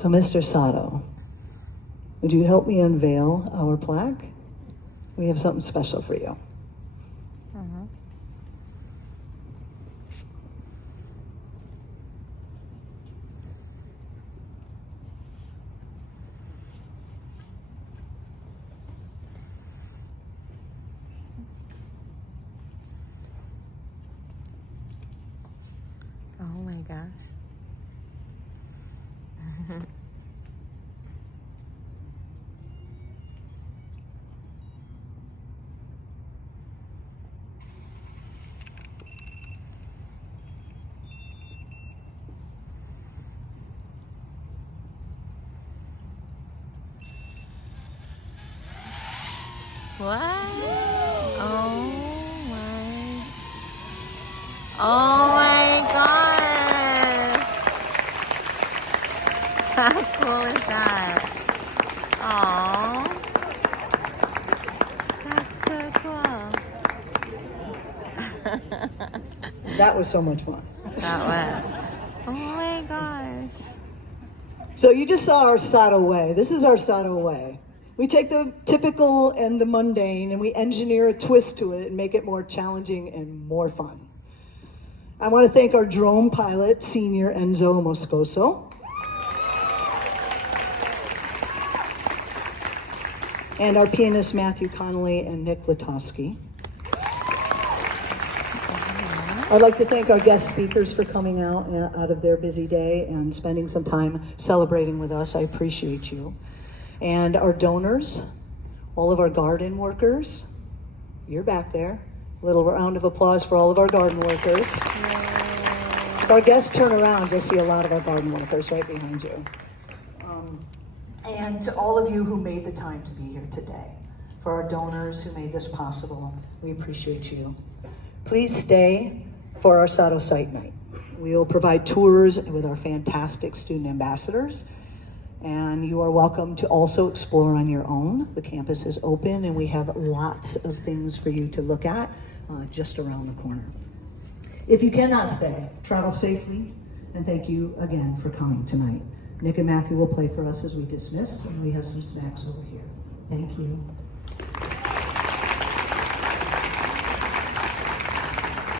So, Mr. Sato, would you help me unveil our plaque? We have something special for you. Oh my gosh. What? Oh my gosh. How cool is that? Aww. That's so cool. That was so much fun. That was. Oh my gosh. So you just saw our Sato way. This is our Sato way. We take the typical and the mundane and we engineer a twist to it and make it more challenging and more fun. I want to thank our drone pilot, Senior Enzo Moscoso, and our pianists, Matthew Connolly and Nick Latosky. I'd like to thank our guest speakers for coming out of their busy day and spending some time celebrating with us. I appreciate you. And our donors, all of our garden workers, you're back there. A little round of applause for all of our garden workers. If our guests turn around, you'll see a lot of our garden workers right behind you. And to all of you who made the time to be here today, for our donors who made this possible, we appreciate you. Please stay for our Sato Site Night. We will provide tours with our fantastic student ambassadors, and you are welcome to also explore on your own. The campus is open and we have lots of things for you to look at just around the corner. If you cannot stay, travel safely, and thank you again for coming tonight. Nick and Matthew will play for us as we dismiss, and we have some snacks over here. Thank you.